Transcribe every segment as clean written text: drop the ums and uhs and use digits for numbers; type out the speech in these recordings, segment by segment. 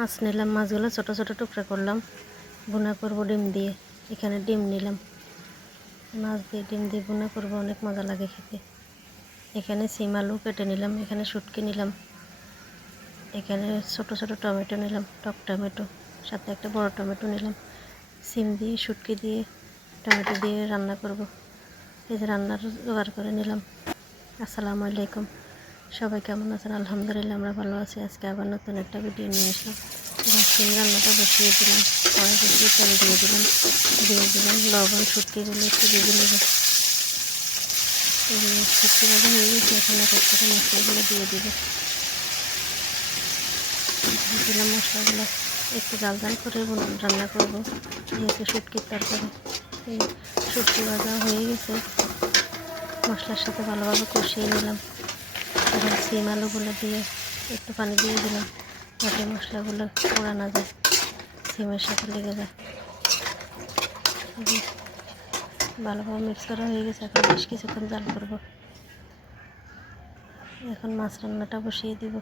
মাছ নিলাম, মাছগুলো ছোট ছোট টুকরা করলাম, ভুনা করব ডিম দিয়ে। এখানে ডিম নিলাম, মাছ দিয়ে ডিম দিয়ে ভুনা করব, অনেক মজা লাগে খেতে। এখানে সিম আলু কেটে নিলাম, এখানে শুটকি নিলাম, এখানে ছোট ছোট টমেটো নিলাম, টক টমেটো, সাথে একটা বড় টমেটো নিলাম। সিম দিয়ে শুটকি দিয়ে টমেটো দিয়ে রান্না করব। এই যে রান্নার জোগাড় করে নিলাম। আসসালামু আলাইকুম, সবাই কেমন আছেন? আলহামদুলিল্লাহ আমরা ভালো আছি। আজকে আবার নতুন একটা ভিডিও নিয়ে আসলাম। এবং সিম রান্নাটা বসিয়ে দিলাম, কড়াই বসিয়ে তেল দিয়ে দিলাম লবণ, শুটকিগুলো একটু ভেজে নেব। শুটকি ভাজা হয়ে গেছে, এখন এক এক করে মশলাগুলো দিয়ে দিলাম মশলাগুলো একটু জাল জাল করে রান্না করব, যেহেতু শুটকির তরকারি। এই শুটকি ভাজা হয়ে গেছে, মশলার সাথে ভালোভাবে কষিয়ে নিলাম। এখন সিম আলুগুলো দিয়ে একটু পানি দিয়ে দিলাম, যাতে মশলাগুলো পোড়া না যায়, সিমের সাথে লেগে যায়। ভালোভাবে মিক্স করা হয়ে গেছে, এখন বেশ কিছুক্ষণ জাল করব। এখন মাছ রান্নাটা বসিয়ে দিব।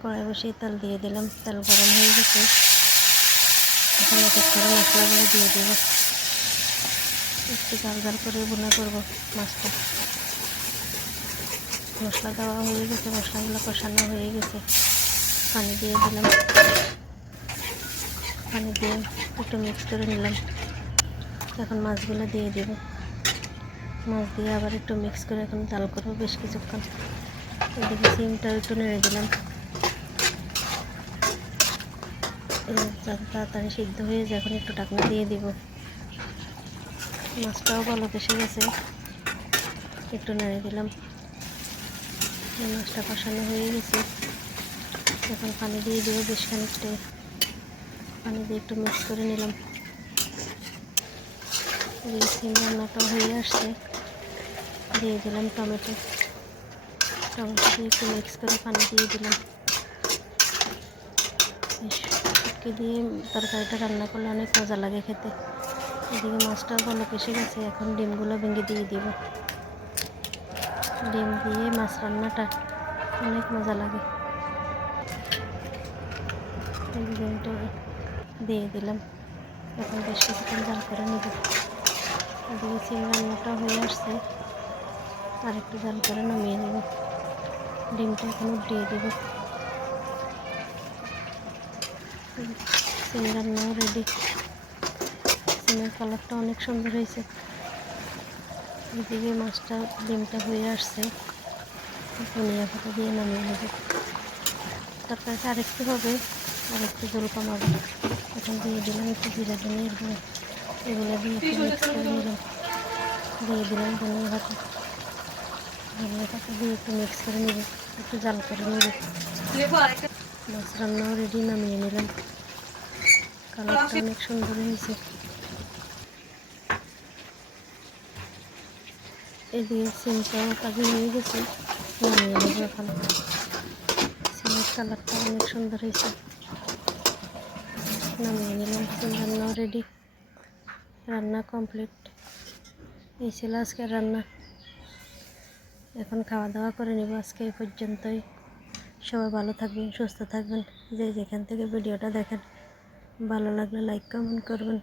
কড়াই বসিয়ে তেল দিয়ে দিলাম, তেল গরম হয়ে গেছে। এখন এক এক করে মশলাগুলো দিয়ে দেব, একটু জাল জাল করে ভুনা করব মাছটা। মশলা দেওয়া হয়ে গেছে, মশলাগুলো কষানো হয়ে গেছে। পানি দিয়ে দিলাম, পানি দিয়ে একটু মিক্স করে নিলাম। এখন মাছগুলো দিয়ে দেব, মাছ দিয়ে আবার একটু মিক্স করে এখন জাল করবো বেশ কিছুক্ষণ। এদিকে সিমটা একটু নেড়ে দিলাম, যাতে তাড়াতাড়ি সিদ্ধ হয়ে যায়। এখন একটু ঢাকনা দিয়ে দিব। মাছটাও বলক এসে গেছে, একটু নেড়ে দিলাম। মাছটা কষানো হয়ে গেছে, এখন পানি দিয়ে দেবো বেশ খানিকটা। পানি দিয়ে একটু মিক্স করে নিলাম। সিম রান্নাটা হয়ে আসছে, দিয়ে দিলাম টমেটো দিয়ে একটু মিক্স করে পানি দিয়ে দিলাম। শুটকি দিয়ে তরকারিটা রান্না করলে অনেক মজা লাগে খেতে। এদিকে মাছটাও বলক এসে গেছে, এখন ডিমগুলো ভেঙে দিয়ে দিব। ডিম দিয়ে মাছ রান্নাটা অনেক মজা লাগে। ডিমটা দিয়ে দিলাম, এখন বেশ কিছুক্ষণ জাল করে নেব। এদিকে সিম রান্নাটা হয়ে আসছে, আর একটু জাল করে নামিয়ে নেব। ডিমটা এখন উল্টিয়ে দেব। সিম রান্নাও রেডি। সিমের কালারটা অনেক সুন্দর হয়েছে। এদিকে মাছটা ডিমটা হয়ে আসছে, ধনিয়া পাতা দিয়ে নামিয়ে নেব। তরকারিটা আরেকটু হবে, আরেকটু জল কমাবো। এখন দিয়ে দিলাম একটু জিরা ধনিয়ার গুঁড়ো, এগুলো দিয়ে একটু মিক্স করে নিলাম। দিয়ে দিলাম ধনিয়া পাতা দিয়ে একটু মিক্স করে নেব, একটু জাল করে নেব। মাছ রান্নাও রেডি, নামিয়ে নিলাম। কালারটা অনেক সুন্দর হয়েছে। এদিকে সিমটাও কাজে হয়ে গেছে, নামিয়ে নেব। এখন সিমের কালারটা অনেক সুন্দর হয়েছে, নামিয়ে নিলাম। সিম রান্নাও রেডি, রান্না কমপ্লিট। এই ছিল আজকের রান্না। এখন খাওয়া দাওয়া করে নেব। আজকে এই পর্যন্তই। সবাই ভালো থাকবেন, সুস্থ থাকবেন। যে যেখান থেকে ভিডিওটা দেখেন, ভালো লাগলে লাইক কমেন্ট করবেন।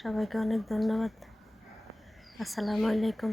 সবাইকে অনেক ধন্যবাদ। আসসালামু আলাইকুম।